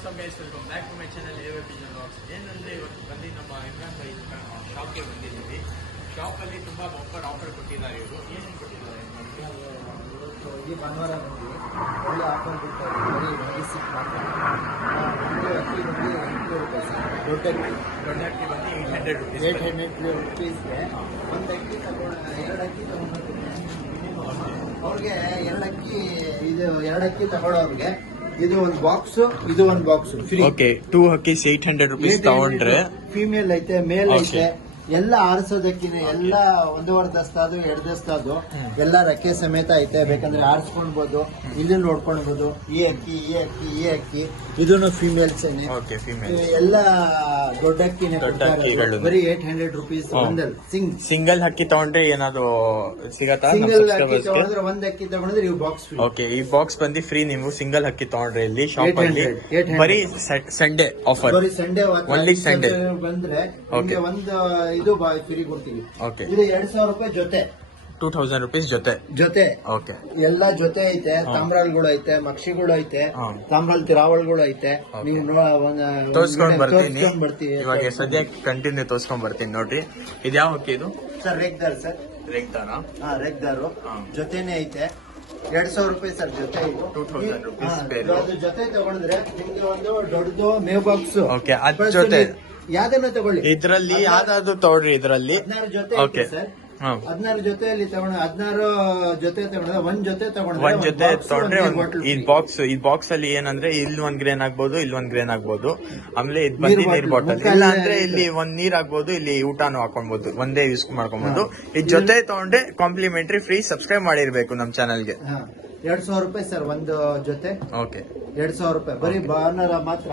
WhatsApp guys, welcome back to my channel pigeon vlogs. ಏನಂದರೆ ಇವತ್ತು ಬಂದು ನಮ್ಮ ಇಮ್ರಾನ್ ಭಾಯಿ ಶಾಪ್ಗೆ ಬಂದಿದ್ದೀವಿ. ಶಾಪಲ್ಲಿ ತುಂಬ ಬಂಪರ್ ಆಫರ್ ಕೊಟ್ಟಿದ್ದಾರೆ. ಇವರು ಏನೇನು ಕೊಟ್ಟಿದ್ದಾರೆ ನಮಗೆ ಈ ಭಾನುವಾರ ಬಂದು ಒಳ್ಳೆ ಆಫರ್ ಕೊಡ್ತಾರೆ. ಬರೀ ಮೆಡಿಸಿನ್ ಮಾತ್ರ. ಅಕ್ಕಿ ಬಂದು 800 ರೂಪಾಯಿ ಸರ್. ದೊಡ್ಡ ಅಕ್ಕಿ ಬಂದು 800 ರುಪೀಸ್ಗೆ ಒಂದು ಅಕ್ಕಿ ಎರಡು ಅಕ್ಕಿ ತಗೊಂಡು ಅವ್ರಿಗೆ ಎರಡು ಅಕ್ಕಿ ತಗೊಳ್ಳೋರಿಗೆ ಇದು ಒಂದು ಬಾಕ್ಸ್, ಇದು ಒಂದು ಬಾಕ್ಸ್ ಫ್ರೀ. ಓಕೆ, 2 ಅಕ್ಕೀಸ್ 800 ರುಪೀಸ್ ತಗೊಂಡ್ರೆ ಫೀಮೇಲ್ ಐತೆ, ಮೇಲ್ ಐತೆ, ಎಲ್ಲ ಆರಿಸೋದಕ್ಕಿನ ಎಲ್ಲ 1.5 ದಸ್ತಾದು 2 ದಸ್ತಾದು ಎಲ್ಲ ರೆಕ್ಕೆ ಸಮೇತ ಐತೆ. ಬೇಕಂದ್ರೆ ಆರಿಸ್ಕೊಳ್ಬಹುದು, ಇಲ್ಲಿ ನೋಡ್ಕೊಳ್ಬಹುದು. ಈ ಅಕ್ಕಿ ಇದನ್ನು ಫೀಮೇಲ್ಸ್ ಎಲ್ಲ ದೊಡ್ಡ ಅಕ್ಕಿನೇ ಬರೀ 800 ರುಪೀಸ್. ಸಿಂಗಲ್ ಅಕ್ಕಿ ತಗೊಂಡ್ರೆ ಏನಾದ್ರು ಸಿಗತ್ತಾ? ಸಿಂಗಲ್ ಅಕ್ಕಿ ತಗೊಂಡ್ರೆ ಒಂದ್ ಅಕ್ಕಿ ತಗೊಂಡ್ರೆ ಈ ಬಾಕ್ಸ್ ಫ್ರೀ. ಓಕೆ, ಈ ಬಾಕ್ಸ್ ಬಂದು ಫ್ರೀ. ನೀವು ಸಿಂಗಲ್ ಅಕ್ಕಿ ತಗೊಂಡ್ರೆ ಇಲ್ಲಿ ಶಾಪ್ ಅಲ್ಲಿ ಬರೀ ಸಂಡೇ ಆಫರ್, ಬರೀ ಸಂಡೇ ಓನ್ಲಿ ಸಂಡೇ ಬಂದ್ರೆ ಒಂದು ಇದು ಫ್ರೀ ಕೊಡ್ತೀವಿ. ಓಕೆ, ಇದು 2000 ರೂಪಾಯಿ ಜೊತೆ, 2000 ರುಪೀಸ್ ಜೊತೆ. ಓಕೆ, ಎಲ್ಲ ಜೊತೆ ಐತೆ. ತಾಮ್ರಾಳ್ಗಳು ಐತೆ, ಮಕ್ಷಿಗಳು ಐತೆ, ತಾಮ್ರಾಳ್ ತಿರಾವಳ್ಗಳು ಐತೆ. ನೀವು ತೋರ್ಸ್ಕೊಂಡ್ ಬರ್ತೀನಿ. ಇವಾಗ ಸದ್ಯಕ್ಕೆ ಕಂಟಿನ್ಯೂ ತೋರ್ಸ್ಕೊಂಡ್ ಬರ್ತೀನಿ. ನೋಡ್ರಿ, ಇದು ಯಾವ ಅಕ್ಕಿ? ಇದು ಸರ್ ರೇಗ್ದಾರ್ ಸರ್. ರೇಗ್ದಾರು ಜೊತೆನೆ ಐತೆ. 2000 ರೂಪಾಯಿ ಸರ್ ಜೊತೆ. 2000 ರುಪೀಸ್ ಅದು ಜೊತೆ ತಗೊಂಡ್ರೆ ನಿಮ್ಗೆ ಒಂದು ದೊಡ್ಡದು ಮೇವ್ ಬಾಕ್ಸ್. ಓಕೆ, ಅದ್ ಜೊತೆ ಯಾವ್ದನ್ನ ತಗೊಳ್ಳಿ. ಇದ್ರಲ್ಲಿ ಯಾವ್ದಾದ್ರು ತಗೊಳ್ರಿ. ಇದ್ರಲ್ಲಿ 16 ಜೊತೆ ಓಕೆ ಸರ್. 16 ಜೊತೆಯಲ್ಲಿ 16 ಜೊತೆ ತಗೊಂಡ್ರೆ ಒಂದ್ ಜೊತೆ ತಗೊಂಡ್ರೆ ಈ ಬಾಕ್ಸ್ ಅಲ್ಲಿ ಏನಂದ್ರೆ ಇಲ್ಲಿ ಒಂದ್ ಗ್ರೇನ್ ಆಗ್ಬೋದು, ಇಲ್ಲಿ ಒಂದ್ ಗ್ರೇನ್ ಆಗ್ಬೋದು. ಆಮೇಲೆ ಇದು ಬಂದು ನೀರ್ ಬಾಟಲ್. ಇಲ್ಲ ಅಂದ್ರೆ ಇಲ್ಲಿ ಒಂದ್ ನೀರ್ ಆಗ್ಬೋದು, ಇಲ್ಲಿ ಊಟನೂ ಹಾಕೊಬಹುದು, ಒಂದೇ ಯೂಸ್ ಮಾಡ್ಕೊಬಹುದು. ಈ ಜೊತೆ ತಗೊಂಡ್ರೆ ಕಾಂಪ್ಲಿಮೆಂಟರಿ ಫ್ರೀ. ಸಬ್ಸ್ಕ್ರೈಬ್ ಮಾಡಿರ್ಬೇಕು ನಮ್ ಚಾನಲ್ಗೆ. 2000 ರೂಪಾಯಿ ಸರ್ ಒಂದು ಜೊತೆ. ಓಕೆ, 2000 ರೂಪಾಯಿ ಬರೀ ಭಾನುವಾರ ಮಾತ್ರ.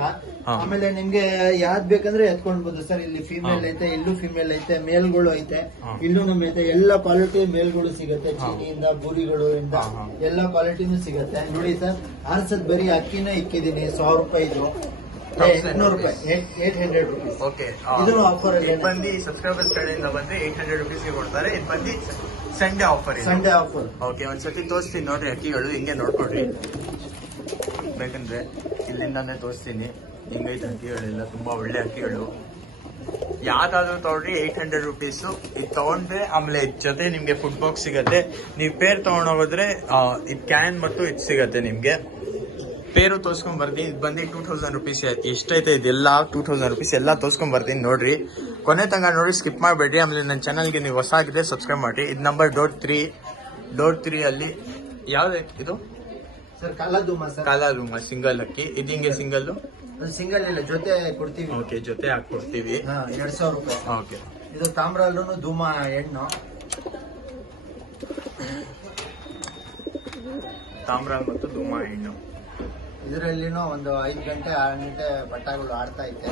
ಆಮೇಲೆ ನಿಮ್ಗೆ ಯಾವ್ದ್ ಬೇಕಂದ್ರೆ ಎತ್ಕೊಂಡ್ಬೋದು ಸರ್. ಇಲ್ಲಿ ಫೀಮೇಲ್ ಐತೆ, ಇಲ್ಲೂ ಫೀಮೇಲ್ ಐತೆ, ಮೇಲ್ಗಳು ಐತೆ, ಇಲ್ಲೂ ಐತೆ. ಎಲ್ಲ ಕ್ವಾಲಿಟಿ ಮೇಲ್ಗಳು ಸಿಗುತ್ತೆ. ಚೀನಿಯಿಂದ ಬೂರಿಗಳು ಇಂದ ಎಲ್ಲ ಕ್ವಾಲಿಟಿನೂ ಸಿಗುತ್ತೆ. ನೋಡಿ ಸರ್, ಆರ್ಸದ್ ಬರೀ ಅಕ್ಕಿನ ಇಕ್ಕಿದೀನಿ. 1000 ರೂಪಾಯಿ ಇದು 800 ರೂಪಾಯಿ, 800 ರುಪೀಸ್. ಓಕೆ, ಇದು ಆಫರ್ ಬಂದು ಸಬ್ಸ್ಕ್ರೈಬರ್ಸ್ ಕಡೆಯಿಂದ ಬಂದ್ರೆ 800 ರುಪೀಸ್ಗೆ ಕೊಡ್ತಾರೆ. ಇದು ಬಂದು ಸಂಡೇ ಆಫರ್. ಓಕೆ, ಒಂದ್ಸತಿ ತೋರಿಸ್ತೀನಿ ನೋಡ್ರಿ ಅಕ್ಕಿಗಳು. ಹಿಂಗೆ ನೋಡ್ಕೊಡ್ರಿ, ಬೇಕಂದ್ರೆ ಇಲ್ಲಿಂದಾನೇ ತೋರಿಸ್ತೀನಿ. ಹಿಂಗೈತೆ ಅಕ್ಕಿಗಳೆಲ್ಲ, ತುಂಬಾ ಒಳ್ಳೆ ಅಕ್ಕಿಗಳು. ಯಾವ್ದಾದ್ರು ತಗೊಂಡ್ರಿ 800 ರುಪೀಸ್. ಇದು ತಗೊಂಡ್ರೆ ಆಮೇಲೆ ಜೊತೆ ನಿಮ್ಗೆ ಫುಡ್ ಬಾಕ್ಸ್ ಸಿಗತ್ತೆ. ನೀವು ಪೇರ್ ತಗೊಂಡ್ ಹೋಗೋದ್ರೆ ಇದು ಕ್ಯಾನ್ ಮತ್ತು ಇದು ಸಿಗತ್ತೆ ನಿಮ್ಗೆ. ಪೇರು ತೋರ್ಸ್ಕೊಂಡ್ ಬರ್ತೀನಿ. ಇದು ಬಂದು 2000 ರುಪೀಸ್. ಎಷ್ಟೈತೆ ಇದೆಲ್ಲ 2000 ರುಪೀಸ್ ಎಲ್ಲ ತೋರ್ಸ್ಕೊಂಡ್ ಬರ್ತೀನಿ. ನೋಡ್ರಿ, ಕೊನೆ ತನಕ ನೋಡಿ, ಸ್ಕಿಪ್ ಮಾಡಬೇಡ್ರಿ. ಆಮೇಲೆ ನನ್ನ ಚಾನಲ್ಗೆ ನೀವು ಹೊಸ ಆಗಿದ್ರೆ ಸಬ್ಸ್ಕ್ರೈಬ್ ಮಾಡಿ. ಇದು ನಂಬರ್ ಡೋರ್ 3 ಅಲ್ಲಿ ಯಾವ್ದು ಇದು ಸರ್? ಕಾಲಾದೂಮ ಸಿಂಗಲ್ ಅಕ್ಕಿ. ಇದು ಹಿಂಗೆ ಸಿಂಗಲ್ ಇಲ್ಲ, ಜೊತೆ ಕೊಡ್ತೀವಿ. ಓಕೆ, ಜೊತೆ ಹಾಕೊಡ್ತೀವಿ. 2000 ರೂಪಾಯಿ. ಓಕೆ, ಇದು ತಾಮ್ರಲ್ಲೂ ಧೂಮ ಹೆಣ್ಣು. ತಾಮ್ರ ಮತ್ತು ಧೂಮ ಹೆಣ್ಣು. ಇದರಲ್ಲಿನೂ ಒಂದು 5 ಗಂಟೆ 6 ಗಂಟೆ ಬಟ್ಟಗಳು ಆಡ್ತಾ ಐತೆ.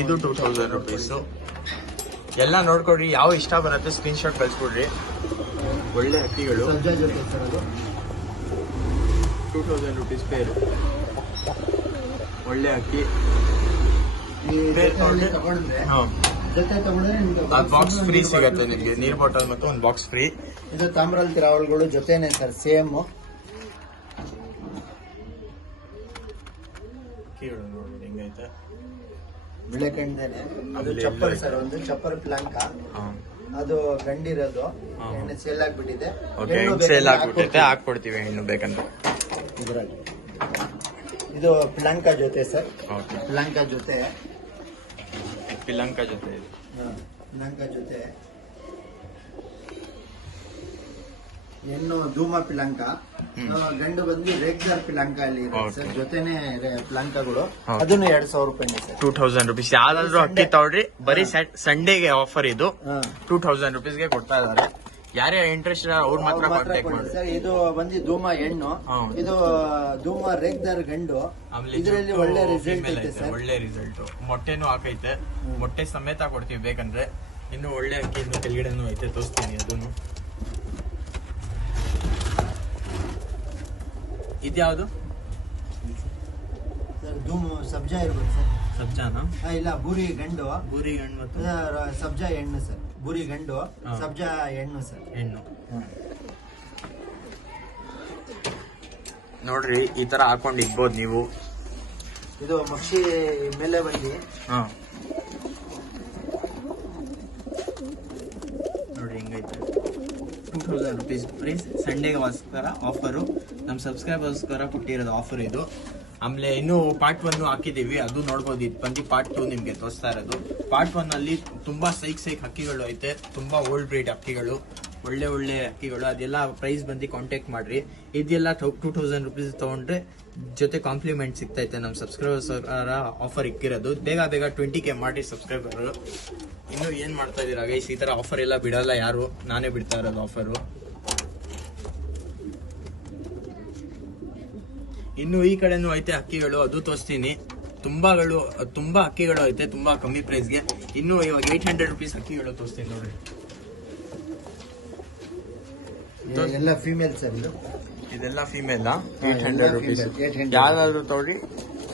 ಇದು 2000 ರುಪೀಸ್. ಎಲ್ಲ ನೋಡ್ಕೊಡ್ರಿ, ಯಾವ ಇಷ್ಟ ಬರುತ್ತೆ ಸ್ಕ್ರೀನ್ ಶಾಟ್ ಕಳ್ಸ್ಕೊಡ್ರಿ. ಒಳ್ಳೆ ಅಕ್ಕಿಗಳು. ಸಜ್ಜಾ ಜೊತೆ ಸರ್, ಅದು 2000 ರುಪೀಸ್ ಪೇರು. ಒಳ್ಳೆ ಅಕ್ಕಿ. ತಗೊಂಡ್ರೆ ಜೊತೆ ತಗೊಂಡ್ರೆ ಬಾಕ್ಸ್ ಫ್ರೀ ಸಿಗತ್ತೆ ನಿಮ್ಗೆ. ನೀರ್ ಬಾಟಲ್ ಮತ್ತು ಒಂದು ಬಾಕ್ಸ್ ಫ್ರೀ. ಇದು ತಾಮ್ರಲ್ ತಿರಾವಲ್ಗಳು ಜೊತೆನೆ ಸರ್, ಸೇಮ್. ಅಕ್ಕಿಗಳು ನೋಡಿ ಹೆಂಗೈತೆ, ಬಿಳೆಕಂಡೇನೆ. ಅದು ಚಪ್ಪಲ್ ಸರ್, ಒಂದು ಚಪ್ಪಲ್ ಪ್ಲಾಂಕ. ಅದು ಗಂಡಿರೋದು ಹೆಣ್ಣು ಸೇಲ್ ಆಗ್ಬಿಟ್ಟಿದೆ. ಸೇಲ್ ಆಗ್ಬಿಟ್ಟೈತೆ, ಹಾಕೊಡ್ತೀವಿ ಹೆಣ್ಣು ಬೇಕಂದ್ರೆ. ಇದರಲ್ಲಿ ಇದು ಪ್ಲಾಂಕ ಜೊತೆ ಸರ್. ಪ್ಲಾಂಕ ಜೊತೆ ಪಿಲಂಕ ಜೊತೆ ಇದೆ. ಪಿಲಂಕ ಜೊತೆ ಹೆಣ್ಣು ಧೂಮ ಪಿಲಂಕ, ಗಂಡು ಬಂದು ರೇಗ್ದಾರ್ ಪಿಲಂಕ ಅಲ್ಲಿ ಸರ್. ಜೊತೆನೆ ಪಿಲಂಕಗಳು. ಅದನ್ನು 2000 ರೂಪಾಯಿ ಸರ್. 2000 ರುಪೀಸ್. ಯಾವ್ದಾದ್ರು ಅಕ್ಕಿ ತಗೊಳ್ರಿ, ಬರೀ ಸಂಡೇಗೆ ಆಫರ್. ಇದು 2000 ರುಪೀಸ್ಗೆ ಕೊಡ್ತಾ ಇದಾರೆ. ಯಾರೇ ಇಂಟ್ರೆಸ್ಟ್ ಅವ್ರು ಮಾತ್ರ ಕಾಂಟ್ಯಾಕ್ಟ್ ಮಾಡಿ ಸರ್. ಇದು ಬಂದು ಧೂಮ ಹೆಣ್ಣು, ಇದು ಧೂಮ ರೇಗ್ದಾರ್ ಗಂಡು. ಇದರಲ್ಲಿ ಒಳ್ಳೆ ರಿಸಲ್ಟ್ ಐತೆ ಸರ್. ಒಳ್ಳೆ ರಿಸಲ್ಟ್. ಮೊಟ್ಟೆನೂ ಹಾಕೈತೆ, ಮೊಟ್ಟೆ ಸಮೇತ ಕೊಡ್ತೀವಿ ಬೇಕಂದ್ರೆ. ಇನ್ನು ಒಳ್ಳೆ ಅಕ್ಕಿ ಇನ್ನು ಕೆಳಗಡೆನೂ ಐತೆ, ತೋರಿಸ್ತೀನಿ ಅದನ್ನು. ಇದ್ಯಾವುದು ಧೂಮ ಸಬ್ಜಾ ಇರ್ಬೋದು ಸರ್. ಸಬ್ಜಾನ ಇಲ್ಲ, ಬೂರಿ ಗಂಡು ಮತ್ತು ಸಬ್ಜಾ ಹೆಣ್ಣು ಸರ್. ಬೂರಿ ಗಂಡು, ಸಬ್ಜಾ ಹೆಣ್ಣು ಸರ್. ಹೆಣ್ಣು. ನೋಡ್ರಿ ಈ ತರ ಹಾಕೊಂಡು ಇಡ್ಬೋದು ನೀವು. ಇದು ಮಕ್ಷಿ ಮೇಲೆ ಬಂದು ಹಾ ನೋಡಿ ಹಿಂಗೈತೆ. 2000 rupees ಪ್ರೈಸ್. ಸಂಡೇಗೋಸ್ಕರ ಆಫರು, ನಮ್ಮ ಸಬ್ಸ್ಕ್ರೈಬರ್ಸ್ಗೋಸ್ಕರ ಕೊಟ್ಟಿರೋದು ಆಫರ್ ಇದು. ಆಮೇಲೆ ಇನ್ನು ಪಾರ್ಟ್ 1 ಹಾಕಿದೀವಿ, ಅದು ನೋಡ್ಬೋದು. ಇದು ಬಂದು ಪಾರ್ಟ್ 2 ನಿಮ್ಗೆ ತೋರಿಸ್ತಾ ಇರೋದು. ಪಾರ್ಟ್ 1 ಅಲ್ಲಿ ತುಂಬಾ ಸೈಕ್ ಹಕ್ಕಿಗಳು ಐತೆ, ತುಂಬಾ ಓಲ್ಡ್ ಬ್ರೀಡ್ ಹಕ್ಕಿಗಳು, ಒಳ್ಳೆ ಹಕ್ಕಿಗಳು. ಅದೆಲ್ಲ ಪ್ರೈಸ್ ಬಂದು ಕಾಂಟ್ಯಾಕ್ಟ್ ಮಾಡ್ರಿ. ಇದೆಲ್ಲ 2000 rupees ತಗೊಂಡ್ರೆ ಜೊತೆ ಕಾಂಪ್ಲಿಮೆಂಟ್ ಸಿಗ್ತೈತೆ. ನಮ್ಮ ಸಬ್ಸ್ಕ್ರೈಬರ್ಸ್ ಆಫರ್ ಇಕ್ಕಿರೋದು. ಬೇಗ 20K ಮಾಡಿ ಸಬ್ಸ್ಕ್ರೈಬರ್. ಇನ್ನು ಏನ್ ಮಾಡ್ತಾ ಇದೀರಾ ಗೈಸ್? ಈ ತರ ಆಫರ್ ಎಲ್ಲ ಬಿಡಲ್ಲ ಯಾರು, ನಾನೇ ಬಿಡ್ತಾ ಇರೋದು ಆಫರು. ಇನ್ನು ಈ ಕಡೆನೂ ಐತೆ ಹಕ್ಕಿಗಳು, ಅದು ತೋರಿಸ್ತೀನಿ. ತುಂಬಾ ಹಕ್ಕಿಗಳು ಐತೆ, ತುಂಬಾ ಕಮ್ಮಿ ಪ್ರೈಸ್ಗೆ. ಇನ್ನು ಇವಾಗ 800 rupees ಹಕ್ಕಿಗಳು ತೋರಿಸ್ತೀನಿ ನೋಡ್ರಿ. ಎಲ್ಲ ಫೀಮೇಲ್ ಸರ್ ಇದೆಲ್ಲ ಫೀಮೇಲ್. 800 rupees. ಯಾವ್ದಾದ್ರು ತಗೊಳ್ಳಿ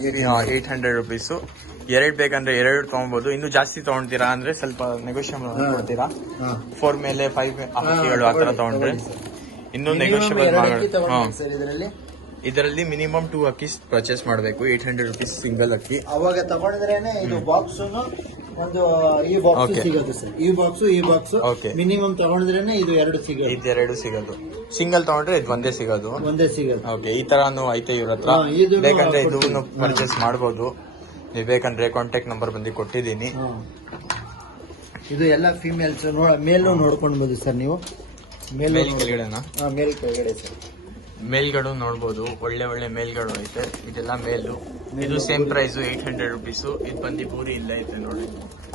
800 rupees. 2 ಬೇಕಂದ್ರೆ 2 ತಗೊಬಹುದು. ಇನ್ನು ಜಾಸ್ತಿ ತಗೊಂತೀರಾ ಅಂದ್ರೆ ಸ್ವಲ್ಪ ನೆಗೋಷಿಯಬಲ್ ಕೊಡ್ತೀರಾ. 4 ಮೇಲೆ 5 ಹಕ್ಕಿಗಳು ಆತರ ತಗೊಂಡ್ರೆ ಇನ್ನು ನೆಗೋಷಿಯಬಲ್ ಮಾಡಿ. ಇದರಲ್ಲಿ ಮಿನಿಮಮ್ 2 ಅಕ್ಕಿ ಪರ್ಚೇಸ್ ಮಾಡಬೇಕು. 800 rupees ಸಿಂಗಲ್ ಅಕ್ಕಿ. ಅವಾಗ ತಗೊಂಡ್ರೇನೆ ಇದು ಬಾಕ್ಸ್ ಒಂದು ಈ ಬಾಕ್ಸ್ ಸಿಗೋದು ಸರ್. ಈ ಬಾಕ್ಸ್ ಮಿನಿಮಮ್ ತಗೊಂಡ್ರೇನೆ ಇದು 2 ಸಿಗೋದು. ಇದೆರಡು ಸಿಗೋದು. ಸಿಂಗಲ್ ತಗೊಂಡ್ರೆ ಇದು ಒಂದೇ ಸಿಗೋದು. ಓಕೆ, ಈ ತರಾನು ಐತೆ ಇವ್ರ ಹತ್ರ. ಬೇಕಂದ್ರೆ ಇದನ್ನು ಪರ್ಚೇಸ್ ಮಾಡಬಹುದು. ನೀವು ಬೇಕಂದ್ರೆ ಕಾಂಟ್ಯಾಕ್ಟ್ ನಂಬರ್ ಬಂದು ಕೊಟ್ಟಿದ್ದೀನಿ. ಇದು ಎಲ್ಲ ಫಿಮೇಲ್ಸ್. ಮೇಲ್ ನೋಡ್ಕೊಂಡ್ಬೋದು ಸರ್ ನೀವು. ಮೇಲ್ ಕೆಳಗಡೆನಾ? ಮೇಲ್ ಕೆಳಗಡೆ ಸರ್. ಮೇಲ್ಗಳು ನೋಡ್ಬೋದು, ಒಳ್ಳೆ ಮೇಲ್ಗಳು ಐತೆ. ಇದೆಲ್ಲ ಮೇಲು. ಇದು ಸೇಮ್ ಪ್ರೈಸ್ 800 rupees. ಇದು ಬಂದು ಬೂರಿ ಇಲ್ಲ ಐತೆ ನೋಡಿ.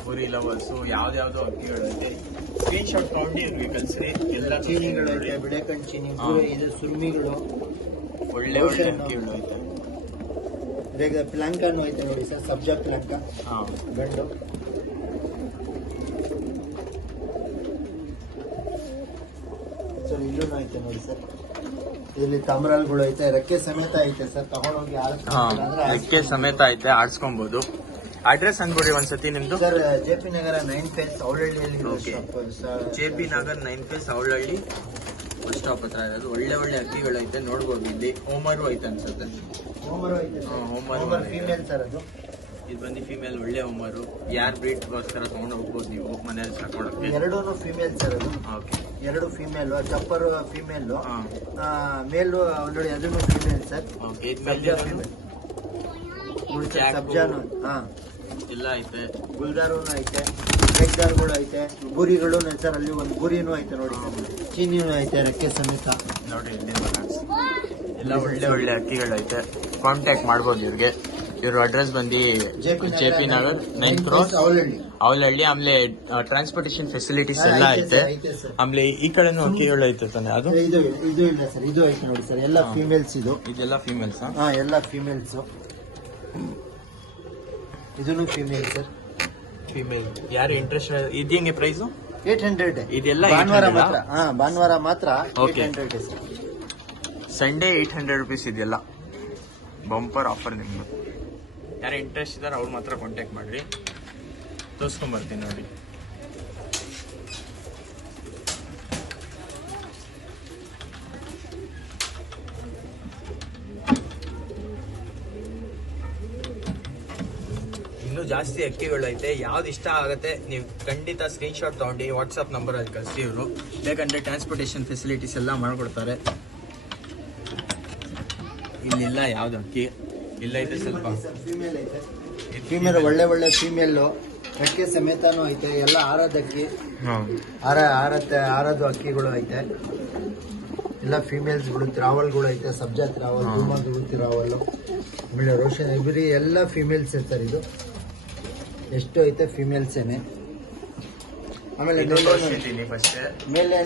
ಬೂರಿ ಲವರ್ಸು ಯಾವ್ದಾವ್ದು ಅಕ್ಕಿಗಳು ಐತೆ. ಸ್ಕ್ರೀನ್ ಶಾಟ್ ತಗೊಂಡು ಇವ್ರಿಗೆ ಕಲ್ಸ್ರಿ. ಎಲ್ಲ ಚೀನಿಗಳು ಐತೆ, ಬಿಡೆಕಣ್ ಚೀನಿ, ಇದು ಸುರ್ಮಿಗಳು, ಒಳ್ಳೆ ಅಕ್ಕಿಗಳು ಐತೆ. ಪ್ಲಾಂಕಾನು ಐತೆ ನೋಡಿ ಸರ್. ಸಬ್ಜಾ ಪ್ಲಾಂಕ ಗಂಡು. ಸರ್ ಇಲ್ಲೂ ಐತೆ ನೋಡಿ ಸರ್. ಇಲ್ಲಿ ತಮರಲ್ಗಳು ಐತೆ, ರೆಕ್ಕೆ ಸಮೇತ ಐತೆ ಸರ್. ತಗೊಂಡೋಗಿ ರೆಕ್ಕೆ ಸಮೇತ ಐತೆ, ಆಡ್ಸ್ಕೊಬಹುದು. ಅಡ್ರೆಸ್ ಅನ್ಕೊಡಿ ಒಂದ್ಸತಿ ನಿಮ್ದು. Sir JP Nagar 9 phase Avalahalli. JP Nagar 9 phase Avalahalli bus stop ಹತ್ರ ಇರೋದು. ಒಳ್ಳೆ ಅಕ್ಕಿಗಳು ಐತೆ ನೋಡ್ಬೋದು. ಇಲ್ಲಿ ಹೋಮರು ಐತೆ ಅನ್ಸುತ್ತೆ. ಹೋಮರು ಫೀಮೇಲ್ ಸರ್. ಅದು ಇದು ಬಂದು ಫೀಮೇಲ್. ಒಳ್ಳೆ ಹೋಮರು. ಯಾರ್ ಬ್ರೀಡ್ ಗೋಸ್ಕರ ತಗೊಂಡು ಹೋಗ್ಬೋದು ನೀವು ಮನೇಲಿ ಸಾಕೋಳಕ್ಕೆ. 2 ಫೀಮೇಲ್ ಸರ್. ಅದು ಓಕೆ, 2 ಫೀಮೇಲ್. ಚಪ್ಪರ್ ಫೀಮೇಲ್, ಮೇಲ್ ನೋಡಿ ಅದನ್ನು ಫೀಮೇಲ್ ಸರ್. ಓಕೆ, ಸಬ್ಜಾನು ಎಲ್ಲ ಐತೆ. ಗುಲ್ದಾರನು ಐತೆ, ರೆಗ್ದಾರ್ಗಳು ಐತೆ, ಬೂರಿಗಳು ಸರ್. ಅಲ್ಲಿ ಒಂದು ಬೂರಿನೂ ಐತೆ ನೋಡಿ. ಚೀನಿನೂ ಐತೆ ರೆಕ್ಕೆ ಸಮೇತ ನೋಡಿ. ಎಲ್ಲ ಒಳ್ಳೆ ಅಕ್ಕಿಗಳು ಐತೆ. ಕಾಂಟ್ಯಾಕ್ಟ್ ಮಾಡ್ಬೋದು ಇವ್ರಿಗೆ. ಇವ್ರ ಅಡ್ರೆಸ್ ಬಂದು JP ನಗರ್ 9 ಕ್ರಾಸ್ ಅವಲಹಳ್ಳಿ. ಆಮೇಲೆ ಟ್ರಾನ್ಸ್ಪೋರ್ಟೇಷನ್ ಫೆಸಿಲಿಟೀಸ್ ಎಲ್ಲ ಐತೆ. ಆಮೇಲೆ ಈ ಕಡೆನೂ ಅಕ್ಕಿಗಳು ಐತೆ ತಾನೆ. ಅದು ಇದು ಇಲ್ಲ ಸರ್. ಇದು ಐತೆ ನೋಡಿ ಸರ್. ಎಲ್ಲ ಫೀಮೇಲ್ಸ್. ಇದೆಲ್ಲ ಫೀಮೇಲ್ಸ್. ಎಲ್ಲ ಫೀಮೇಲ್ಸ್. ಇದನ್ನು ಫೀಮೇಲ್ ಸರ್. ಫೀಮೇಲ್ ಯಾರು ಇಂಟ್ರೆಸ್ಟ್. ಇದು ಹೆಂಗೆ ಪ್ರೈಸು? 800. ಇದೆಲ್ಲ ಭಾನುವಾರ ಮಾತ್ರ. Okay, Sunday 800 rupees. ಇದೆಲ್ಲ ಬಂಪರ್ ಆಫರ್. ನಿಮ್ಗೆ ಯಾರು ಇಂಟ್ರೆಸ್ಟ್ ಇದಾರೆ ಅವ್ರು ಮಾತ್ರ ಕಾಂಟ್ಯಾಕ್ಟ್ ಮಾಡ್ರಿ. ತೋರಿಸ್ಕೊಂಬರ್ತೀನಿ ನೋಡಿ. ಇನ್ನೂ ಜಾಸ್ತಿ ಅಕ್ಕಿಗಳು ಐತೆ. ಯಾವ್ದು ಇಷ್ಟ ಆಗತ್ತೆ ನೀವು ಖಂಡಿತ ಸ್ಕ್ರೀನ್ ಶಾಟ್ ತಗೊಂಡು ವಾಟ್ಸ್ಆಪ್ ನಂಬರ್ ಅಲ್ಲಿ ಕಳಿಸಿ. ಇವರು ಬೇಕಂದ್ರೆ ಟ್ರಾನ್ಸ್ಪೋರ್ಟೇಷನ್ ಫೆಸಿಲಿಟೀಸ್ ಎಲ್ಲ ಮಾಡ್ಕೊಡ್ತಾರೆ. ಇಲ್ಲಿಲ್ಲ ಯಾವ್ದು ಅಕ್ಕಿ ಇಲ್ಲ ಐತೆ. ಸ್ವಲ್ಪ ಫೀಮೇಲ್ ಐತೆ. ಫೀಮೇಲ್ ಒಳ್ಳೆ ಫೀಮೇಲ್ ರೆಕ್ಕೆ ಸಮೇತನೂ ಐತೆ. ಎಲ್ಲ ಆರದ ಅಕ್ಕಿ, ಆರದ್ದು ಅಕ್ಕಿಗಳು ಐತೆ. ಎಲ್ಲ ಫೀಮೇಲ್ಸ್ಗಳು. ತ್ರಾವಲ್ಗಳು ಐತೆ. ಸಬ್ಜಾ ತ್ರಾವಲ್, ಧೂಮಗಳು ತ್ರಾವಲ್, ಆಮೇಲೆ ರೋಷನ್ ಇಬರಿ ಎಲ್ಲ ಫೀಮೇಲ್ಸ್ ಸರ್. ಇದು ಎಷ್ಟು ಐತೆ ಫೀಮೇಲ್ಸೇನೆ. ಆಮೇಲೆ ಮೇಲೆ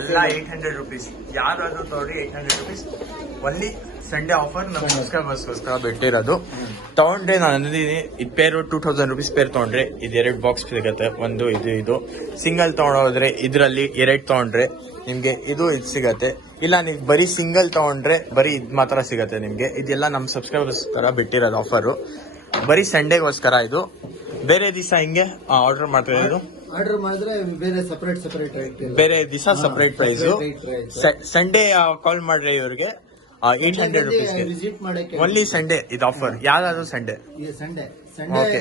ಎಲ್ಲ 800 rupees. ಯಾರಾದ್ರೂ ತಗೊಳ್ಳಿ 800 rupees. ಒನ್ಲಿ ಸಂಡೇ ಆಫರ್ ನಮ್ಮ ಸಬ್ಸ್ಕ್ರೈಬರ್ಸ್ಗೋಸ್ಕರ ಬಿಟ್ಟಿರೋದು. ತಗೊಂಡ್ರೆ ನಾನು ಅಂದಿದ್ದೀನಿ, ಇದು ಪೇರು 2000 rupees ಪೇರ್ ತಗೊಂಡ್ರೆ ಇದು 2 ಬಾಕ್ಸ್ ಸಿಗುತ್ತೆ. ಒಂದು ಇದು ಸಿಂಗಲ್ ತಗೊಂಡೋದ್ರೆ ಇದರಲ್ಲಿ 2 ತಗೊಂಡ್ರೆ ನಿಮ್ಗೆ ಇದು ಸಿಗತ್ತೆ. ಇಲ್ಲ ನೀವು ಬರೀ ಸಿಂಗಲ್ ತಗೊಂಡ್ರೆ ಬರೀ ಇದು ಮಾತ್ರ ಸಿಗತ್ತೆ ನಿಮ್ಗೆ. ಇದೆಲ್ಲ ನಮ್ಮ ಸಬ್ಸ್ಕ್ರೈಬರ್ಸ್ಗೋಸ್ಕರ ಬಿಟ್ಟಿರೋದು ಆಫರು. ಬರೀ ಸಂಡೇಗೋಸ್ಕರ ಇದು. ಬೇರೆ ದಿವಸ ಹಿಂಗೆ ಆರ್ಡರ್ ಮಾಡ್ತಾ ಇರೋದು. ಆರ್ಡರ್ ಮಾಡಿದ್ರೆ ಬೇರೆ ಸಪರೇಟ್ ರೇಟ್. ಬೇರೆ ದಿವಸ ಸಪರೇಟ್ ಪ್ರೈಸ್. ಸಂಡೇ ಕಾಲ್ ಮಾಡ್ರೆ ಇವ್ರಿಗೆ 800 ರುಪೀಸ್ಗೆ ವಿಸಿಟ್ ಮಾಡಕ್ಕೆ ಓನ್ಲಿ ಸಂಡೇ ಇದು ಆಫರ್, ಯಾವ್ದಾದ್ರು ಸಂಡೇ. Sunday Okay.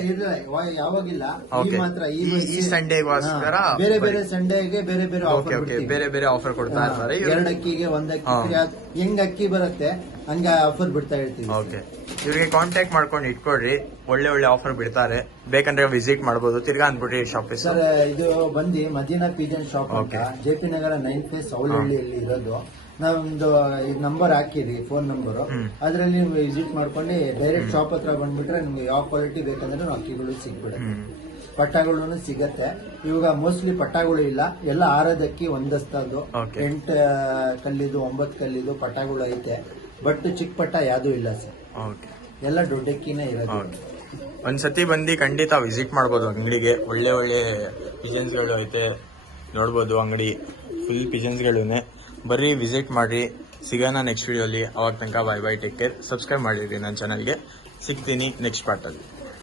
ಯಾವಾಗಿಲ್ಲ, Okay. ಮಾತ್ರ ಈ ಸಂಡೇಗೋಸ್ಕರ ಬೇರೆ ಬೇರೆ ಸಂಡೇಗೆ ಬೇರೆ ಬೇರೆ ಓಕೆ ಓಕೆ ಬೇರೆ ಬೇರೆ ಆಫರ್ ಕೊಡ್ತಾ ಇರ್ತಾರೆ ಇವ್ರು. 2 ಅಕ್ಕಿಗೆ 1 ಅಕ್ಕಿ ಹೆಂಗ್ ಅಕ್ಕಿ ಬರುತ್ತೆ ಹಂಗ ಆಫರ್ ಬಿಡ್ತಾ ಇರ್ತೀವಿ. ಓಕೆ, ಇವ್ರಿಗೆ ಕಾಂಟ್ಯಾಕ್ಟ್ ಮಾಡ್ಕೊಂಡು ಇಟ್ಕೊಡ್ರಿ, ಒಳ್ಳೆ ಒಳ್ಳೆ ಆಫರ್ ಬಿಡ್ತಾರೆ, ಬೇಕಂದ್ರೆ ವಿಸಿಟ್ ಮಾಡ್ಬೋದು. ತಿರ್ಗಾ ಅಂದ್ಬಿಟ್ರಿ ಶಾಪ್ ಹೆಸರು. ಸರ್ ಇದು ಬಂದು ಮದೀನಾ ಪಿಜನ್ ಶಾಪ್ ಅಂತ JP ನಗರ 9th ಫೇಸ್ ಅವಲಹಳ್ಳಿಯಲ್ಲಿ ಇರೋದು. ನಾವೊಂದು ನಂಬರ್ ಹಾಕಿರಿ, ಫೋನ್ ನಂಬರ್, ಅದ್ರಲ್ಲಿ ನೀವು ವಿಸಿಟ್ ಮಾಡ್ಕೊಂಡು ಡೈರೆಕ್ಟ್ ಶಾಪ್ ಹತ್ರ ಬಂದ್ಬಿಟ್ರೆ ನಿಮ್ಗೆ ಯಾವ ಕ್ವಾಲಿಟಿ ಬೇಕಂದ್ರೆ ಅಕ್ಕಿಗಳು ಸಿಗ್ಬಿಡುತ್ತೆ, ಪಟ್ಟಾಗಳು ಸಿಗತ್ತೆ. ಇವಾಗ ಮೋಸ್ಟ್ಲಿ ಪಟ್ಟಾಗಳು ಇಲ್ಲ, ಎಲ್ಲ ಆರದಕ್ಕಿ ಒಂದಸ್ತದ್ದು, 8 ಕಲ್ಲಿದು 9 ಕಲ್ಲಿದು ಪಟ್ಟಾಗಳು ಐತೆ. ಬಟ್ ಚಿಕ್ಕ ಪಟ್ಟ ಯಾವ್ದು ಇಲ್ಲ ಸರ್, ಎಲ್ಲ ದೊಡ್ಡಕ್ಕಿನೇ ಇರೋದು. ಒಂದ್ಸತಿ ಬಂದು ಖಂಡಿತ ವಿಸಿಟ್ ಮಾಡ್ಬೋದು ಅಂಗಡಿಗೆ. ಒಳ್ಳೆ ಒಳ್ಳೆ ಪಿಜನ್ಸ್ ಗಳು ಐತೆ, ನೋಡ್ಬೋದು. ಅಂಗಡಿ ಫುಲ್ ಪಿಜನ್ಸ್ ಗಳೂನೆ. ಬರ್ರಿ ವಿಸಿಟ್ ಮಾಡ್ರಿ. ಸಿಗೋಣ ನೆಕ್ಸ್ಟ್ ವಿಡಿಯೋಲಿ. ಅವಾಗ ತನಕ bye bye, take care. Subscribe ಮಾಡಿರಿ ನನ್ನ ಚಾನಲ್ಗೆ. ಸಿಗ್ತೀನಿ ನೆಕ್ಸ್ಟ್ ಪಾರ್ಟಲ್ಲಿ.